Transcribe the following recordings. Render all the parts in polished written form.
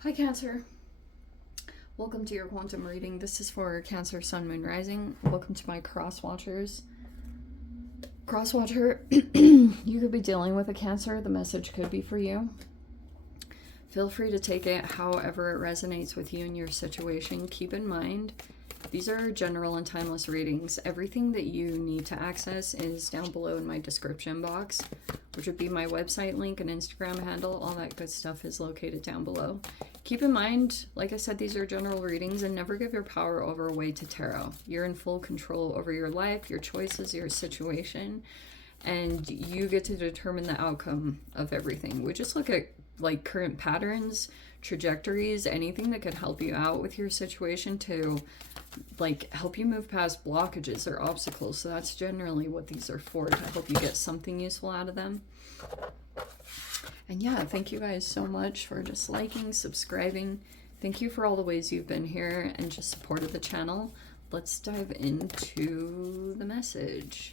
Hi Cancer, welcome to your quantum reading. This is for Cancer, Sun, Moon, Rising. Welcome to my cross watchers. Cross watcher, you could be dealing with a Cancer. The message could be for you. Feel free to take it however it resonates with you and your situation. Keep in mind, these are general and timeless readings. Everything that you need to access is down below in my description box, which would be my website link and Instagram handle. All that good stuff is located down below. Keep in mind, like I said, these are general readings, and never give your power over away to tarot. You're in full control over your life, your choices, your situation, and you get to determine the outcome of everything. We just look at like current patterns, trajectories, anything that could help you out with your situation to like help you move past blockages or obstacles. So that's generally what these are for, to help you get something useful out of them. And yeah, thank you guys so much for just liking, subscribing. Thank you for all the ways you've been here and just supported the channel. Let's dive into the message.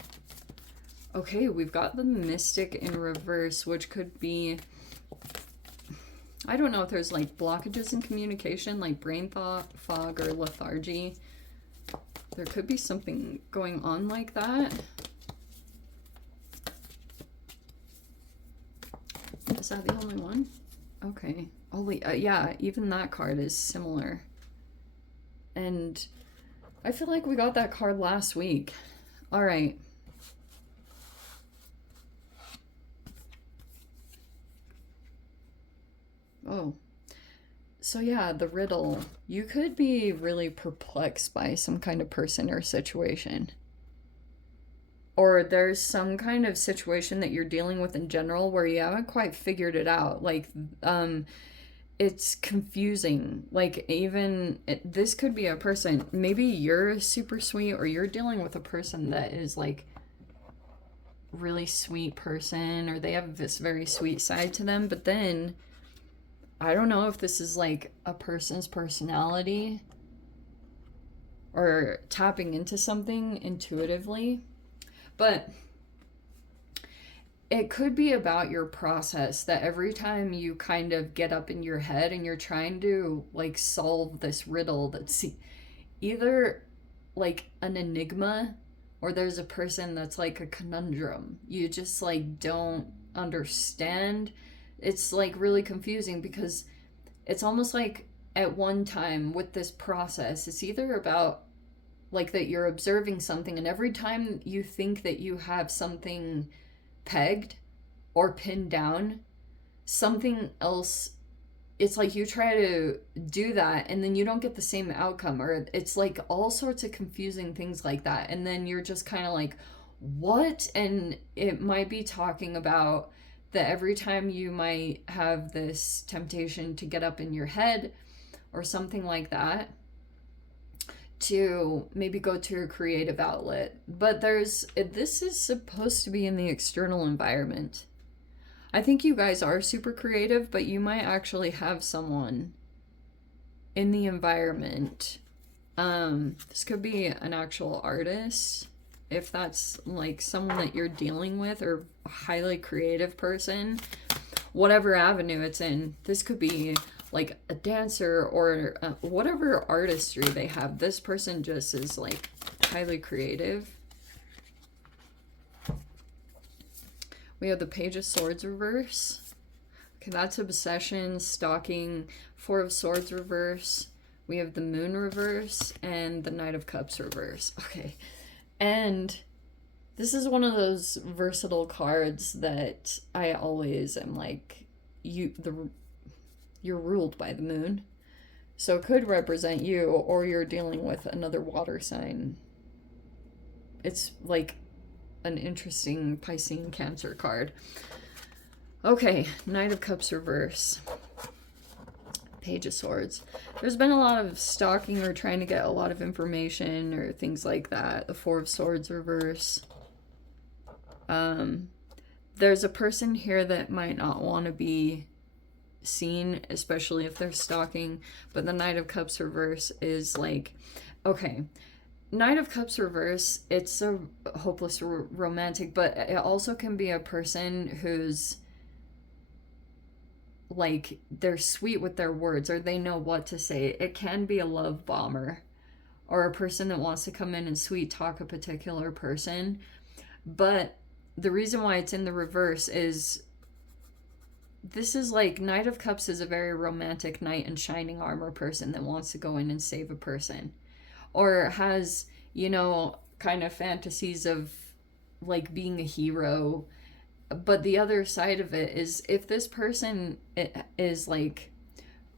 Okay, we've got the Mystic in reverse, which could be, I don't know if there's like blockages in communication, like brain fog or lethargy. There could be something going on like that. Is that the only one? Okay. Oh, yeah, even that card is similar. And I feel like we got that card last week. All right. Oh. So yeah, the riddle. You could be really perplexed by some kind of person or situation. Or there's some kind of situation that you're dealing with in general where you haven't quite figured it out. Like, it's confusing. Like, this could be a person. Maybe you're super sweet, or you're dealing with a person that is like really sweet person, or they have this very sweet side to them. But then, I don't know if this is like a person's personality or tapping into something intuitively. But it could be about your process, that every time you kind of get up in your head and you're trying to like solve this riddle that's either like an enigma, or there's a person that's like a conundrum. You just like don't understand. It's like really confusing, because it's almost like at one time with this process, it's either about like that you're observing something, and every time you think that you have something pegged or pinned down, something else, it's like you try to do that and then you don't get the same outcome, or it's like all sorts of confusing things like that, and then you're just kind of like, what? And it might be talking about that every time you might have this temptation to get up in your head or something like that, to maybe go to a creative outlet. But this is supposed to be in the external environment. I think you guys are super creative, but you might actually have someone in the environment. This could be an actual artist, if that's like someone that you're dealing with, or a highly creative person, whatever avenue it's in. This could be like a dancer, or whatever artistry they have. This person just is like highly creative. We have the Page of Swords reverse. Okay, that's obsession, stalking. Four of Swords reverse. We have the Moon reverse and the Knight of Cups reverse. Okay, and this is one of those versatile cards that I always am like, you're ruled by the moon. So it could represent you, or you're dealing with another water sign. It's like an interesting Piscean Cancer card. Okay, Knight of Cups reverse. Page of Swords. There's been a lot of stalking or trying to get a lot of information or things like that. The Four of Swords reverse. There's a person here that might not want to be seen, especially if they're stalking. But the Knight of Cups reverse is like, okay, Knight of Cups reverse, it's a hopeless romantic, but it also can be a person who's like they're sweet with their words, or they know what to say. It can be a love bomber, or a person that wants to come in and sweet talk a particular person. But the reason why it's in the reverse is this is like Knight of Cups is a very romantic knight in shining armor person that wants to go in and save a person, or has, you know, kind of fantasies of like being a hero. But the other side of it is, if this person is like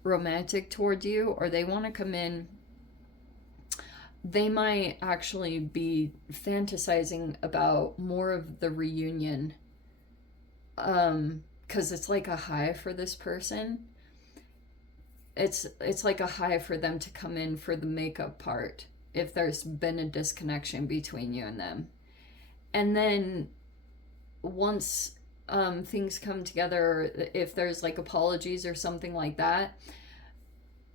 romantic toward you, or they want to come in, they might actually be fantasizing about more of the reunion, because it's like a high for this person. It's like a high for them to come in for the makeup part if there's been a disconnection between you and them. And then once things come together, if there's like apologies or something like that,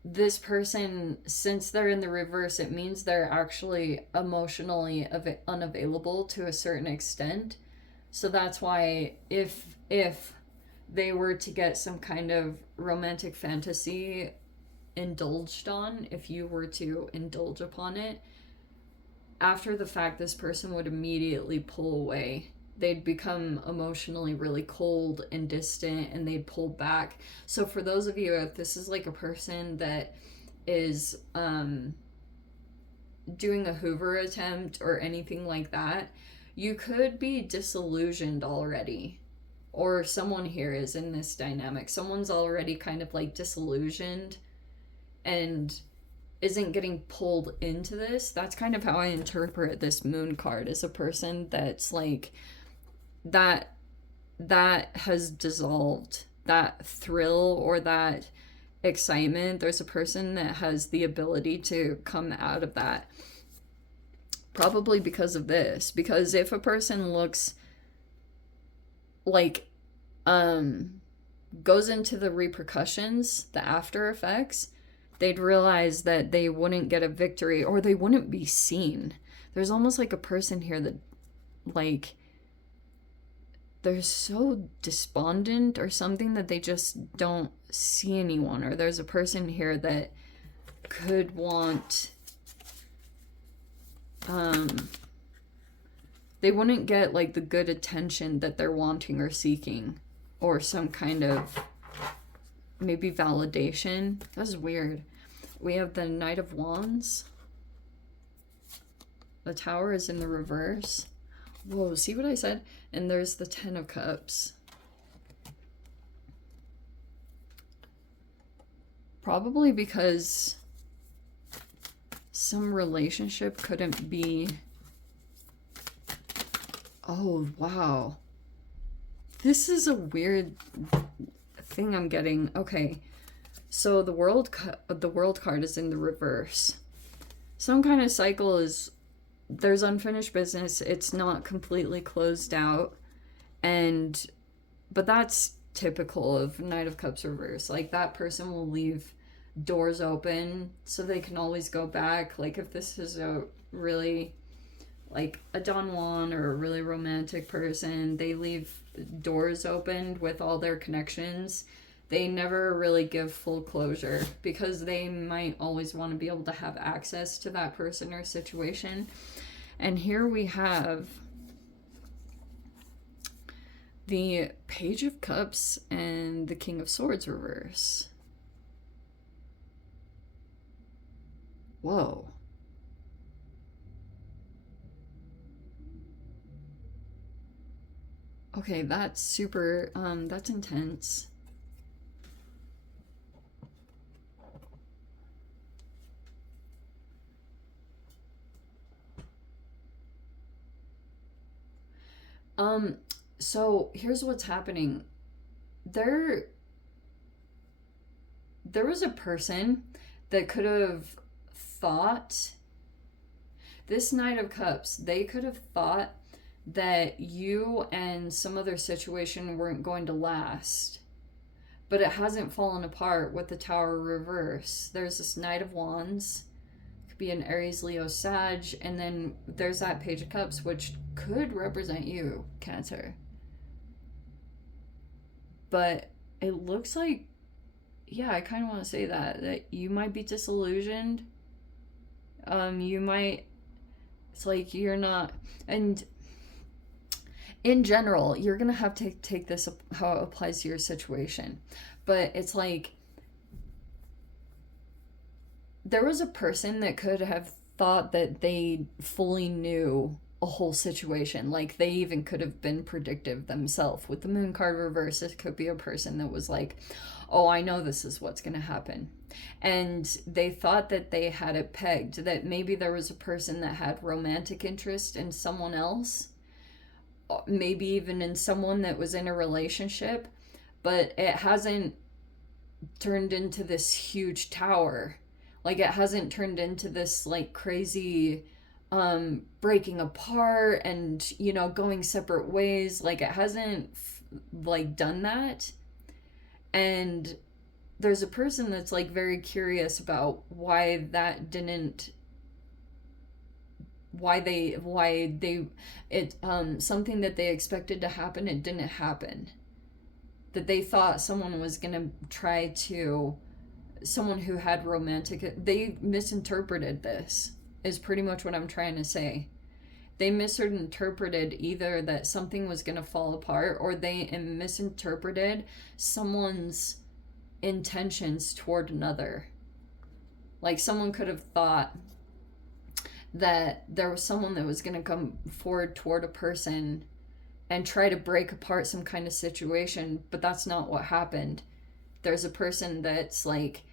this person, since they're in the reverse, it means they're actually emotionally unavailable to a certain extent. So that's why if they were to get some kind of romantic fantasy indulged on, if you were to indulge upon it, after the fact, this person would immediately pull away. They'd become emotionally really cold and distant, and they'd pull back. So for those of you, if this is like a person that is doing a Hoover attempt or anything like that, you could be disillusioned already. Or someone here is in this dynamic. Someone's already kind of like disillusioned and isn't getting pulled into this. That's kind of how I interpret this moon card, as a person that's like that has dissolved, that thrill or that excitement. There's a person that has the ability to come out of that, probably because of this. Because if a person looks like goes into the repercussions, the after effects, they'd realize that they wouldn't get a victory, or they wouldn't be seen. There's almost like a person here that like they're so despondent or something that they just don't see anyone. Or there's a person here that could want they wouldn't get like the good attention that they're wanting or seeking, or some kind of maybe validation. That's weird. We have the Knight of Wands. The Tower is in the reverse. Whoa, see what I said? And there's the Ten of Cups. Probably because some relationship couldn't be... Oh, wow. This is a weird thing I'm getting. Okay, so the world card is in the reverse. Some kind of cycle is... There's unfinished business. It's not completely closed out. But that's typical of Knight of Cups reverse. Like, that person will leave doors open so they can always go back. Like, if this is a really, like, a Don Juan or a really romantic person, they leave doors opened with all their connections. They never really give full closure because they might always want to be able to have access to that person or situation. And here we have the Page of Cups and the King of Swords reverse. Whoa. Okay, that's super, that's intense. So here's what's happening. There was a person that could have thought, this Knight of Cups, they could have thought that you and some other situation weren't going to last. But it hasn't fallen apart with the Tower reverse. There's this Knight of Wands. Could be an Aries, Leo, Sag. And then there's that Page of Cups, which could represent you, Cancer. But it looks like yeah, I kind of want to say that you might be disillusioned. You might, it's like you're not, and in general, you're gonna have to take this how it applies to your situation. But it's like there was a person that could have thought that they fully knew a whole situation. Like they even could have been predictive themselves. With the moon card reverse, it could be a person that was like, oh, I know this is what's going to happen. And they thought that they had it pegged, that maybe there was a person that had romantic interest in someone else, maybe even in someone that was in a relationship, but it hasn't turned into this huge tower. Like it hasn't turned into this like crazy breaking apart and, you know, going separate ways. Like it hasn't like done that. And there's a person that's like very curious about why that didn't, why they it something that they expected to happen, it didn't happen. That they thought someone was gonna try to, someone who had romantic, they misinterpreted this, is pretty much what I'm trying to say. They misinterpreted either that something was going to fall apart, or they misinterpreted someone's intentions toward another. Like someone could have thought that there was someone that was going to come forward toward a person and try to break apart some kind of situation, but that's not what happened. There's a person that's like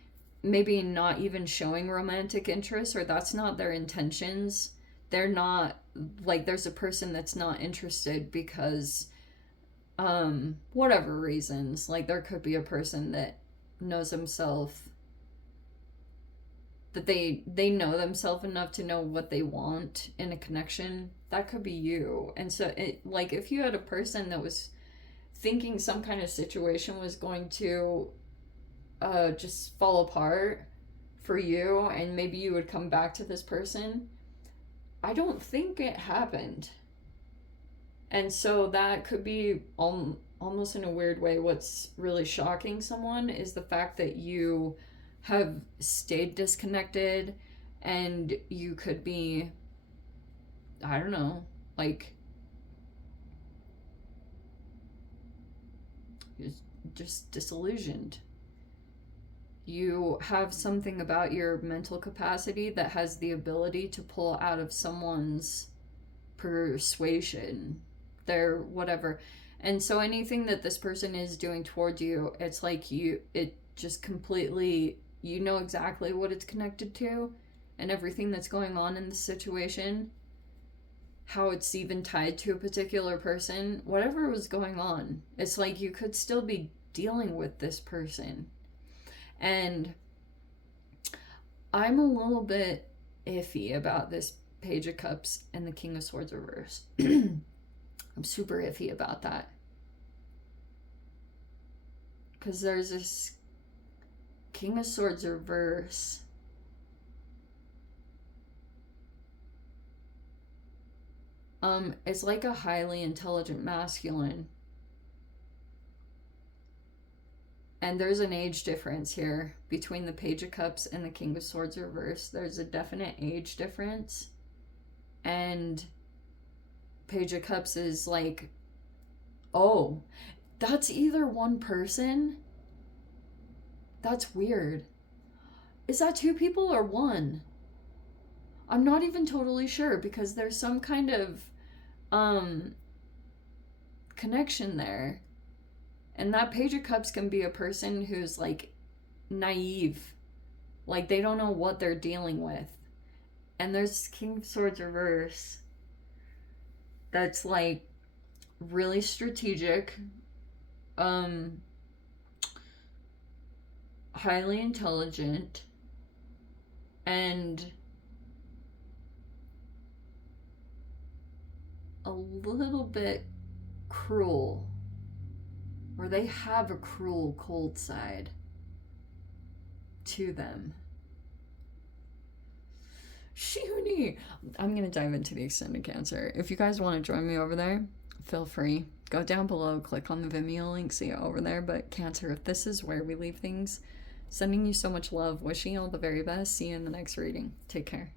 maybe not even showing romantic interest, or that's not their intentions. They're not, like, there's a person that's not interested because whatever reasons. Like there could be a person that knows himself, that they know themselves enough to know what they want in a connection. That could be you. And so it, like if you had a person that was thinking some kind of situation was going to just fall apart for you, and maybe you would come back to this person, I don't think it happened. And so that could be almost in a weird way what's really shocking someone, is the fact that you have stayed disconnected, and you could be, I don't know, like just disillusioned. You have something about your mental capacity that has the ability to pull out of someone's persuasion, their whatever. And so anything that this person is doing toward you, it's like it just completely, you know exactly what it's connected to, and everything that's going on in the situation, how it's even tied to a particular person, whatever was going on. It's like you could still be dealing with this person. And I'm a little bit iffy about this Page of Cups and the King of Swords reverse. I'm super iffy about that. Because there's this King of Swords reverse. It's like a highly intelligent masculine. And there's an age difference here between the Page of Cups and the King of Swords reverse. There's a definite age difference. And Page of Cups is like, oh, that's either one person? That's weird. Is that two people or one? I'm not even totally sure, because there's some kind of connection there. And that Page of Cups can be a person who's like naive. Like they don't know what they're dealing with. And there's King of Swords reverse that's like really strategic, highly intelligent, and a little bit cruel. Or they have a cruel, cold side to them. Shoonie! I'm going to dive into the extended Cancer. If you guys want to join me over there, feel free. Go down below, click on the Vimeo link, see it over there. But Cancer, if this is where we leave things, Sending you so much love. Wishing you all the very best. See you in the next reading. Take care.